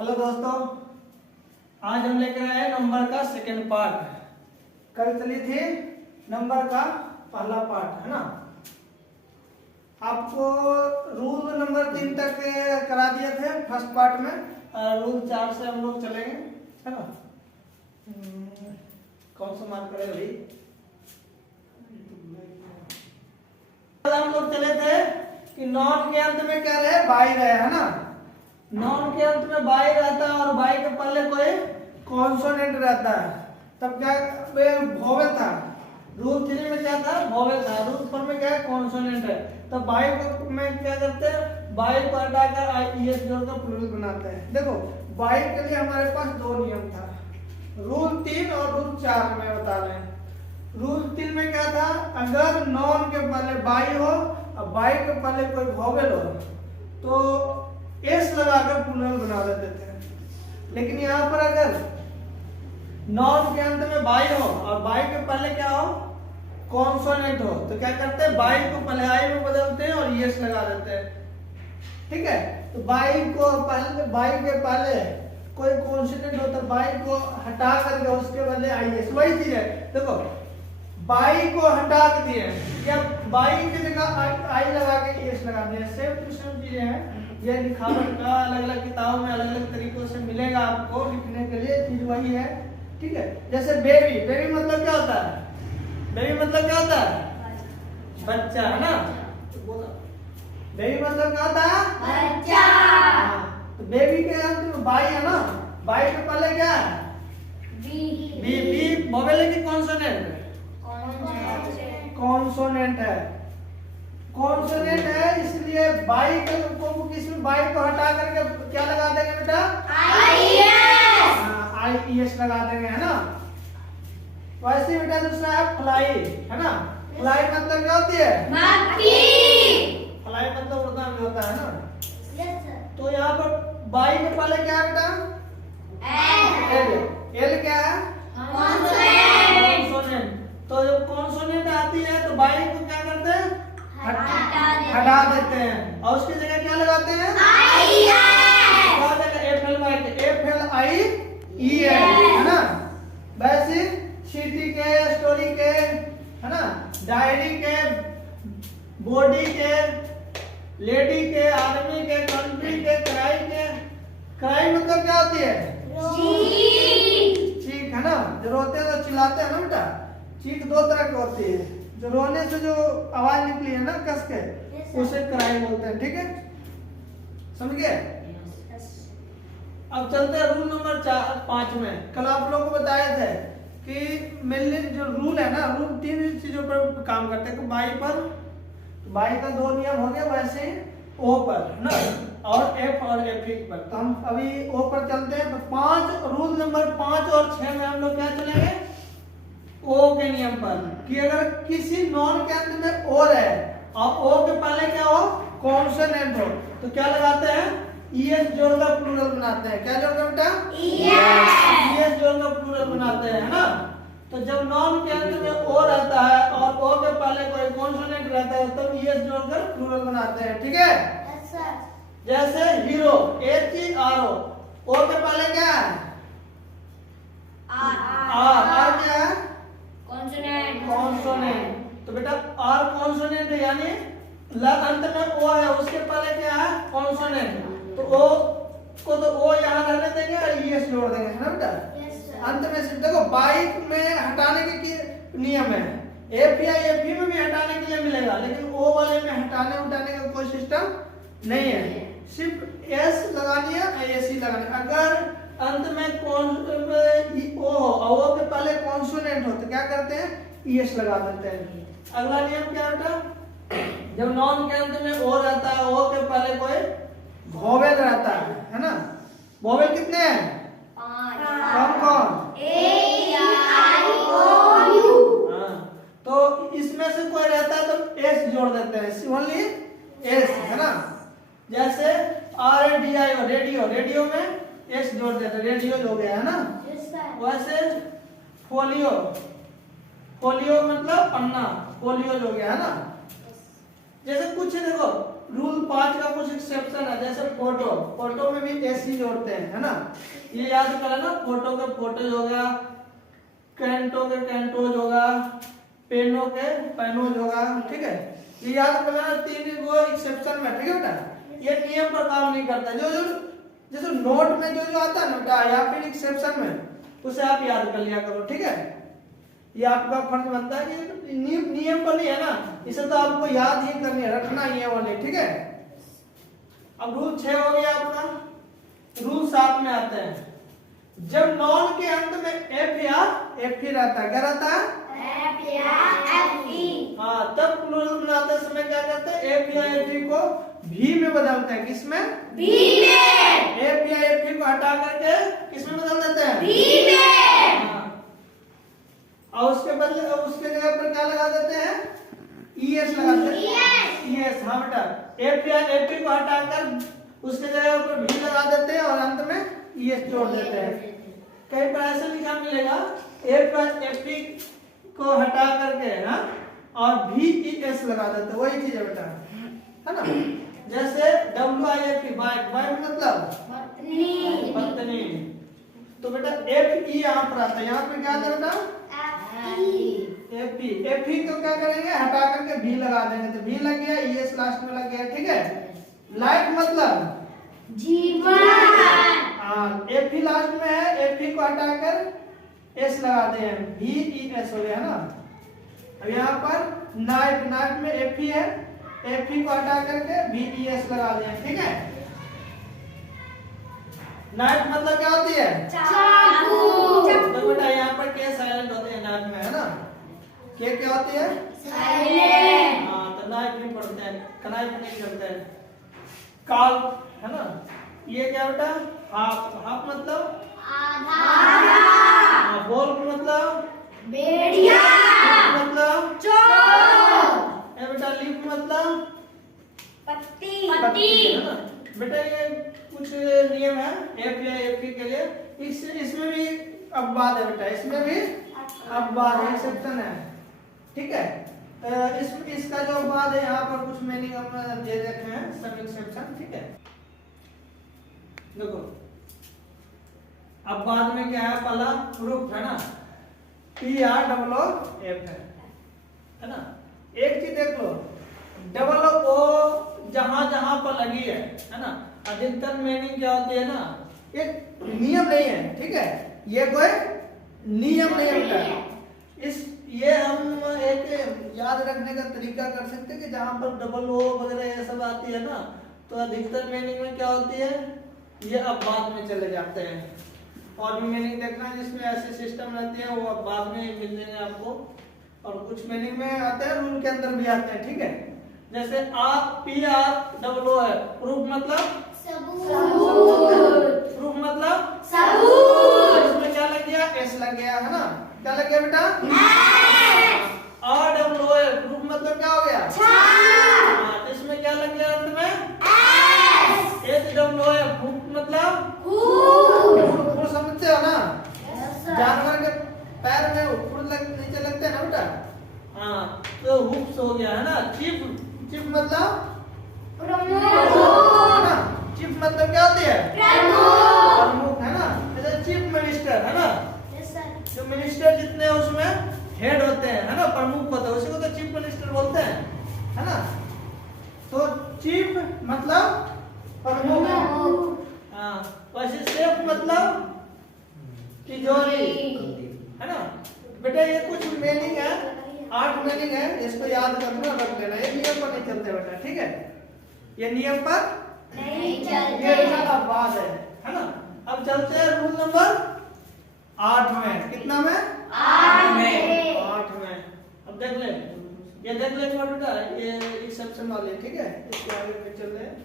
Hello दोस्तों, आज हम लेकर आए नंबर का सेकंड पार्ट। कल चली थी नंबर का पहला पार्ट, है ना। आपको रूल नंबर 3 तक करा दिए थे फर्स्ट पार्ट में, रूल 4 से हम लोग चलेंगे, है ना। कौन सा मार्क करें भाई। कल हम लोग चले थे कि नॉन के अंत में क्या रहे, बाई रहे, है ना। नॉन के अंत में बाई रहता है और बाई के पहले कोई कॉन्सोनेंट रहता है, तब क्या भौवे था। रूल 3 में क्या था, भौवे था। रूल 4 में क्या है, कॉन्सोनेंट है। तो बाई को में क्या करते हैं, बाई को हटाकर आईईएस जोड़कर प्लूरल बनाते हैं। देखो बाई के लिए हमारे पास दो नियम था, रूल 3 और रूल 4 में बता रहे हैं। रूल 3 में क्या था, अगर नॉन के पहले बाई हो और बाई के पहले कोई वोवेल हो तो एस लगाकर प्लूरल बना देते थे। लेकिन यहाँ पर अगर नॉन के अंत में बाई हो और बाई के पहले क्या हो, कॉन्सोनेंट हो, तो क्या करते हैं, बाई को पहले आई में बदलते हैं और एस लगा देते हैं। ठीक है, तो बाई को पहले, बाई के पहले कोई कॉन्सोनेंट हो तो बाई को हटा करके उसके बदले आई एस, वही चीज है। देखो बाई को हटा के दिए या बाई की जगह आई लगा के एस लगा दिए, सेम टू सेम चीजें हैं। ये लिखावट का अलग अलग किताबों में अलग अलग तरीकों से मिलेगा आपको लिखने के लिए, चीज वही है। ठीक है, जैसे बेबी, बेबी मतलब क्या होता है, बेबी मतलब क्या होता है, बच्चा, है ना। बेबी मतलब क्या होता है, बच्चा। तो बेबी के अंत में बाई है ना, बाई के पहले क्या है, बी। बी वोवेल है कि कॉन्सोनेंट है, कॉन्सोनेंट है। कॉन्सोनेंट है इसलिए बाई को किसमें, बाई को हटा करके क्या लगा देंगे बेटा, आईईएस लगा देंगे, है ना। वैसे बेटा दूसरा है फ्लाई, है ना। फ्लाई मतलब क्या होती है, मक्खी। फ्लाई मतलब उड़ना भी होता है ना। तो यहाँ पर बाई के पहले क्या है बेटा, एल। एल क्या है, कॉन्सोनेंट। तो जब कॉन्सोनेंट आती है तो बाई को क्या करते हैं, हटा देते हैं और उसकी जगह क्या लगाते हैं, है ना। वैसे सिटी के, स्टोरी के, है ना, डायरी के, बॉडी के, लेडी के, आर्मी के, कंट्री के, क्राई के। क्राई मतलब क्या होती है, चीख, है ना। जो रोते हैं तो चिल्लाते हैं ना बेटा। चीख दो तरह की होती है, जो रोने से जो आवाज निकली है ना कस के, उसे क्राई बोलते हैं। ठीक है, समझ गए। अब चलते हैं रूल नंबर 5 में। कल आप लोगों को बताए थे कि मेनली जो रूल है ना, रूल 3 चीजों पर काम करते हैं। बाई पर, बाई का 2 नियम हो गया, वैसे ओ पर, है ना, और एफ और एफ पर। तो हम अभी ओ पर चलते हैं। तो 5 रूल नंबर 5 और 6 में हम लोग क्या चलेंगे, ओ के नियम पर, कि अगर किसी नॉन के अंत में ओ है और ओ के पहले क्या हो, कॉन्सोनेंट हो, तो क्या लगाते हैं, ईएस जोड़कर प्लूरल बनाते हैं। क्या जोड़कर बेटा, ईएस जोड़कर प्लूरल बनाते हैं, है ना। तो जब नॉन के अंत में ओ रहता है और ओ के पहले कोई कॉन्सोनेंट रहता है तब ईएस जोड़कर प्लूरल बनाते हैं। ठीक है, जैसे हीरो, HERO, ओ के पहले क्या है, आर क्या है, कॉन्सोनेंट। तो बेटा आर कॉन्सोनेंट है, यानी अंत में ओ है, उसके पहले क्या है, कॉन्सोनेंट। तो ओ को तो ओ यहाँ रहने देंगे और ईएस जोड़ देंगे, है ना बेटा। अंत में सिर्फ देखो बाई में हटाने के नियम है, एफ या एफ में भी हटाने के लिए मिलेगा, लेकिन ओ वाले में हटाने उठाने का कोई सिस्टम नहीं है। सिर्फ एस लगानी है, एस ही लगानी है। अगर अंत में ओ हो और ओ के पहले कॉन्सोनेंट हो तो क्या करते हैं, ईएस लगा देते हैं। अगला नियम क्या बेटा, जब नॉन के अंत में ओ रहता है, ओ के पहले कोई वोवेल रहता है ना। वोवेल कितने हैं, कौन कौन, ए, आई, ओ, यू। तो इसमें से कोई रहता है तो एस जोड़ देते हैं, ओनली एस, है ना। जैसे RADIO, रेडियो, रेडियो में एस जोड़ देते हैं, रेडियो हो गया, है ना। वैसे फोलियो, फोलियो मतलब पन्ना, फोलियो हो गया, है ना। जैसे कुछ देखो रूल 5 का कुछ एक्सेप्शन है, जैसे फोटो, फोटो में भी एस ही जोड़ते हैं, है ना। ये याद करा ना, फोटो के फोटोज होगा, कैंटो के कैंटोज होगा, पेनों के पेनोज होगा, ठीक है। ये याद कर लेना, 3 वो एक्सेप्शन में, ठीक है बेटा। ये नियम पर काम नहीं करता, जो जो जैसे नोट में जो जो आता है ना बेटा, या फिर एक्सेप्शन में, उसे आप याद कर लिया करो, ठीक है। ये आपका फर्ज बनता है कि नियम पर नहीं है ना, इसे तो आपको याद ही करनी है, रखना ही है वाले, ठीक है। अब रूल 6 हो गया आपका। रूल 7 में आते हैं, जब नॉन के अंत में एफ या एफ ही रहता है, क्या रहता है? एफ या एफ ई। हाँ, तब प्लूरल बनाते समय क्या करते हैं? एफ या एफ ई को भी में बदलते हैं, किसमें? भी में। एफ या एफ ई को हटा करके किसमें बदल देते हैं? भी में। हाँ। और उसके बदले उसके जगह पर क्या लगा देते हैं? ईएस लगा देते हैं। ईएस, हाँ बेटा, एफ या एफ ई को हटाकर उसके जगह पर भी लगा देते हैं और अंत में ईएस जोड़ देते हैं। कहीं पर ऐसा लिखा मिलेगा, एफ या एफ ई को हटा करके, हाँ, और भी ईएस लगा देते हैं, वही चीज है बेटा, है ना। जैसे WIFE, वाइफ, वाइफ मतलब पत्नी। पत्नी। तो बेटा एफ ई यहाँ पर आता है, यहाँ पे क्या आता है बेटा? एफ ई को क्या करेंगे? हटा करके भी लगा देंगे, तो भी लग गया, ईएस लास्ट में लग गया, ठीक है। लाइफ मतलब जीवन। हाँ, एफ ई लास्ट में है, एफ ई को हटाकर एस लगा दें, भी ई एस हो गया, है ना। अब यहाँ पर नाइफ, नाइफ में एफ ई है, एफ ई को हटा करके भी ई एस लगा दें, ठीक है। नाइफ मतलब क्या होती है? चाकू। तो बेटा यहाँ पर के साइलेंट होते हैं नाइफ में, है ना। के क्या होती है? साइलेंट। हाँ, तो नाइफ नहीं पढ़ते हैं, कनाइफ नहीं करते हैं। काल, है ना। ये क्या बेटा? हाफ, हाफ मतलब आधा। बोल मतलब बेड़िया। मतलब चोर। ए बेटा, लीफ मतलब पत्ती। है ना। बेटा ये कुछ नियम है एफ या एफ के लिए, इसमें भी अपवाद है बेटा, इसमें भी अपवाद है, एक्सेप्शन है, ठीक है। इसका जो अपवाद है यहाँ पर कुछ मीनिंग हम दे रखे हैं, सब एक्सेप्शन, ठीक है। देखो अब बाद में क्या है, पहला प्रूफ है ना, PROOF है ना। एक चीज देख लो, डबल ओ जहां जहां पर लगी है ना, अधिकतर मीनिंग क्या होती है ना, एक नियम नहीं है, ठीक है। ये कोई नियम नहीं होता है। ये हम एक याद रखने का तरीका कर सकते हैं कि जहां पर डबल ओ वगैरह ये सब आती है ना, तो अधिकतर मीनिंग में क्या होती है, ये अब बाद में चले जाते हैं। और भी मीनिंग देखना है जिसमें ऐसे सिस्टम रहते हैं, वो अब बाद में मिल जाएंगे आपको। और कुछ मीनिंग में आते हैं, रूल के अंदर भी आते हैं, ठीक है। जैसे PROO है, प्रूफ मतलब सबूत। प्रूफ मतलब सबूत। इसमें क्या लग गया? एस लग गया, है ना। क्या लग गया बेटा? ROO है, प्रूफ मतलब क्या हो गया? हाँ, तो इसमें क्या लग गया अंत में? HOO है, प्रूफ मतलब फुल, समझते हो ना। जानवर के पैर में फुल नीचे लगते हैं ना बेटा, हाँ, तो हुप्स हो गया, है ना। चीफ, चीफ मतलब है ना, चीफ मतलब क्या होती है? प्रमुख, है ना। जैसे चीफ मिनिस्टर, है ना, जो मिनिस्टर जितने उसमें हेड होते हैं, है ना, प्रमुख होते हैं, उसी को तो चीफ मिनिस्टर बोलते हैं, है ना। तो चीफ मतलब प्रमुख, हाँ। वैसे सेफ मतलब तिजोरी, है ना। बेटा ये कुछ मीनिंग है, 8 मीनिंग है, इसको याद करना, रख लेना। ये नियम पर नहीं चलते बेटा, ठीक है। ये नियम पर नहीं ये अपवाद है ना। अब चलते हैं रूल नंबर 8 में। कितना में? 8 में। अब देख ले, ये देख ले बेटा, ये एक्सेप्शन वाले, ठीक है। इसके आगे पे चल रहे हैं।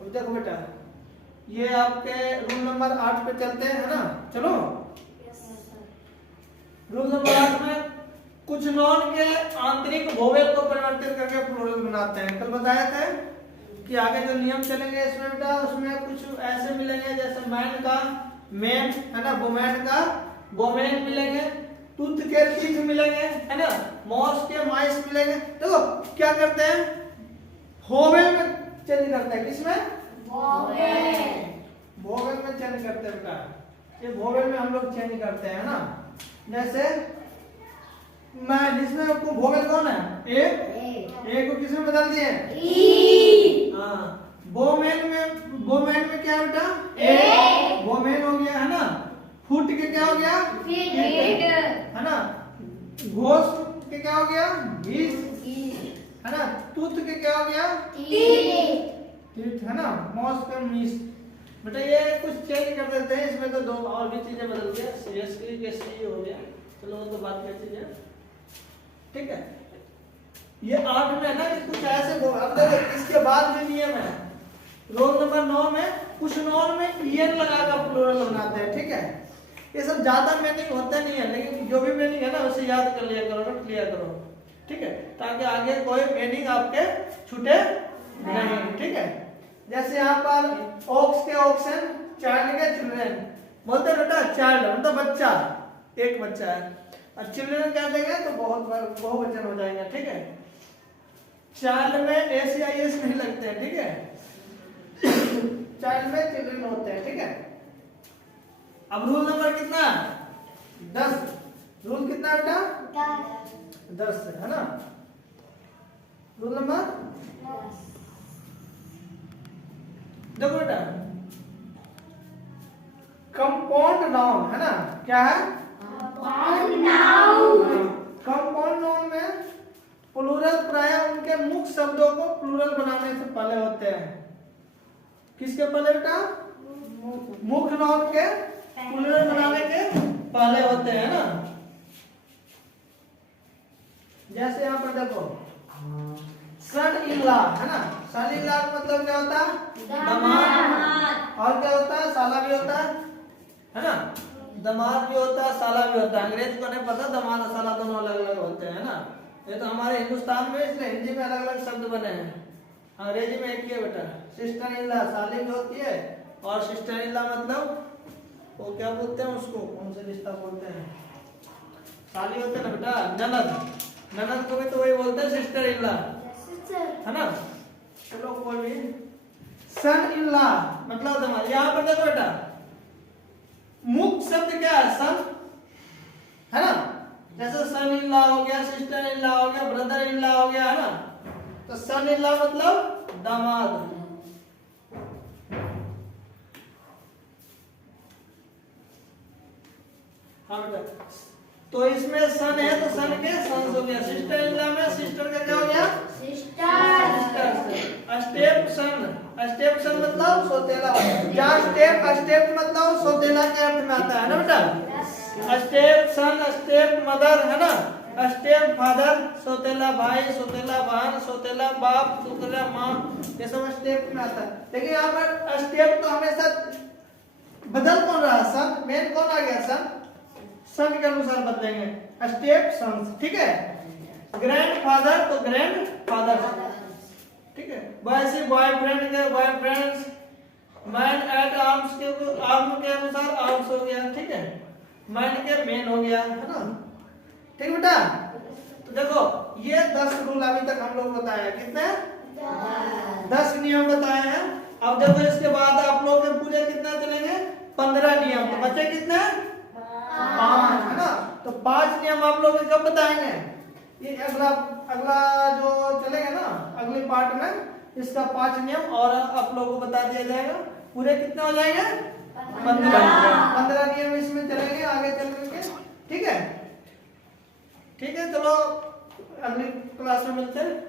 अब देखो बेटा, ये आपके रूल नंबर 8 पे चलते हैं, है ना। चलो, रूल नंबर 8 में कुछ नॉन के आंतरिक वोवेल को परिवर्तित करके प्लूरल बनाते हैं। कल बताया था कि आगे जो नियम चलेंगे इसमें बेटा, उसमें कुछ ऐसे मिलेंगे जैसे मैन का मैन, है ना, वुमेन का वोमेन मिलेंगे, टूथ के टीथ मिलेंगे, है ना, मॉस के माइस मिलेंगे। देखो क्या करते हैं, वोवेल में चेंज करते हैं, किसमें? वोवेल। वोवेल में चेंज करते हैं बेटा, ये वोवेल में हम लोग चेंज करते हैं ना। जैसे मैं, जिसमें आपको वोवेल कौन है? ए को किसमें बदल दिए? ई। हाँ, वोमेन में क्या है बेटा? ए। वोमेन हो गया है ना। फुट के क्या हो गया? फीट। है ना। घोष के क्या हो गया? घीस, है ना। टूथ के क्या हो गया? टीथ, है ना। मॉस पे मिस। बेटा ये कुछ चेंज कर देते हैं, इसमें तो दो और भी चीजें बदल गया, सीएससी के सी हो गया, चलो वो तो बात की चीज है, ठीक है। ये 8 में है ना कि कुछ ऐसे अब देखो इसके बाद जो नियम है, रोल नंबर 9 में कुछ नॉन में ईएन लगाकर प्लूरल बनाते हैं, ठीक है। ये सब ज्यादा मीनिंग होते नहीं है, लेकिन जो भी मीनिंग है ना उसे याद कर लिया करो, नोट लिया करो, ठीक है, ताकि आगे कोई मीनिंग आपके छूटे नहीं, ठीक है। जैसे यहाँ पर ओक्स के ओक्सन, चाइल्ड के चिल्ड्रन, बोलते हैं बेटा चाइल्ड मतलब बच्चा, एक बच्चा है, और चिल्ड्रन कह देंगे तो बहुवचन हो जाएगा, ठीक है। चाइल्ड में एस या एस नहीं लगते हैं, ठीक है। चाइल्ड में चिल्ड्रन होते हैं, ठीक है। अब रूल नंबर कितना? 10। रूल कितना बेटा? 10 है ना। रूल नंबर देखो बेटा, कंपाउंड नाउन है ना, क्या है? कंपाउंड नाउन में प्लूरल प्राय उनके मुख्य शब्दों को प्लूरल बनाने से पहले होते हैं। किसके पहले बेटा? मुख्य नाउन के प्लूरल बनाने के पहले होते हैं ना। जैसे यहाँ पर देखो सन इन लॉ है ना, सन इन लॉ का मतलब क्या होता है? दामाद। और क्या होता है? साला भी होता है ना। दामाद भी होता है, साला भी होता है। अंग्रेज को नहीं पता दामाद और साला दोनों अलग अलग होते हैं ना। ये तो हमारे हिंदुस्तान में, इसलिए हिंदी में अलग अलग शब्द बने हैं, अंग्रेजी में एक ही है बेटा। सिस्टर इन लॉ साली भी होती है, और सिस्टर इन लॉ मतलब वो क्या बोलते हैं उसको, कौन से रिश्ता बोलते हैं? साली होते हैं ना बेटा, ननद। ननद को भी तो वही बोलते हैं सिस्टर इन लॉ, है ना। चलो कोई भी सन इन लॉ मतलब दामाद। यहाँ पर देखो बेटा मुख्य शब्द क्या है? सन, है ना। जैसे सन इन लॉ हो गया, सिस्टर इन लॉ हो गया, ब्रदर इन लॉ हो गया, है ना। तो सन इन लॉ मतलब दामाद। हाँ बेटा, तो इसमें सन है तो सन के सन्स हो गया। सिस्टर इन लॉ में सिस्टर का क्या हो गया? स्टेप सन, स्टेप सन मतलब सौतेला। क्या स्टेप मतलब सौतेला के अर्थ में आता है ना बेटा। स्टेप सन, स्टेप मदर, है ना। स्टेप फादर सौतेला भाई, सौतेला बहन, सौतेला बाप, सौतेला माँ, ये सब स्टेप में आता है। लेकिन यहाँ पर स्टेप तो हमेशा बदल कौन रहा? सन, मेन कौन आ गया? सन, सन के अनुसार बदलेंगे, स्टेप सन्स, ठीक है। ग्रैंड फादर तो ग्रैंड फादर, ठीक है। वैसे बॉयफ्रेंड के बॉयफ्रेंड्स, मैन एट आर्म्स के आर्म के अनुसार आर्म्स हो गया, ठीक है। मैन के मेन हो गया, है ना, ठीक बेटा। तो देखो ये 10 रूल अभी तक हम लोग बताए हैं, कितने? 10 नियम बताए हैं। अब देखो इसके बाद आप लोग के पूरे कितना चलेंगे? 15 नियम। तो बच्चे कितने? 5, है ना। तो 5 नियम आप लोग कब बताएंगे? ये अगला जो चलेगा ना अगले पार्ट में, इसका 5 नियम और आप लोगों को बता दिया जाएगा। पूरे कितने हो जाएंगे? 15 नियम इसमें चलेंगे आगे चल करके, ठीक है। ठीक है, चलो अगली क्लास में मिलते हैं।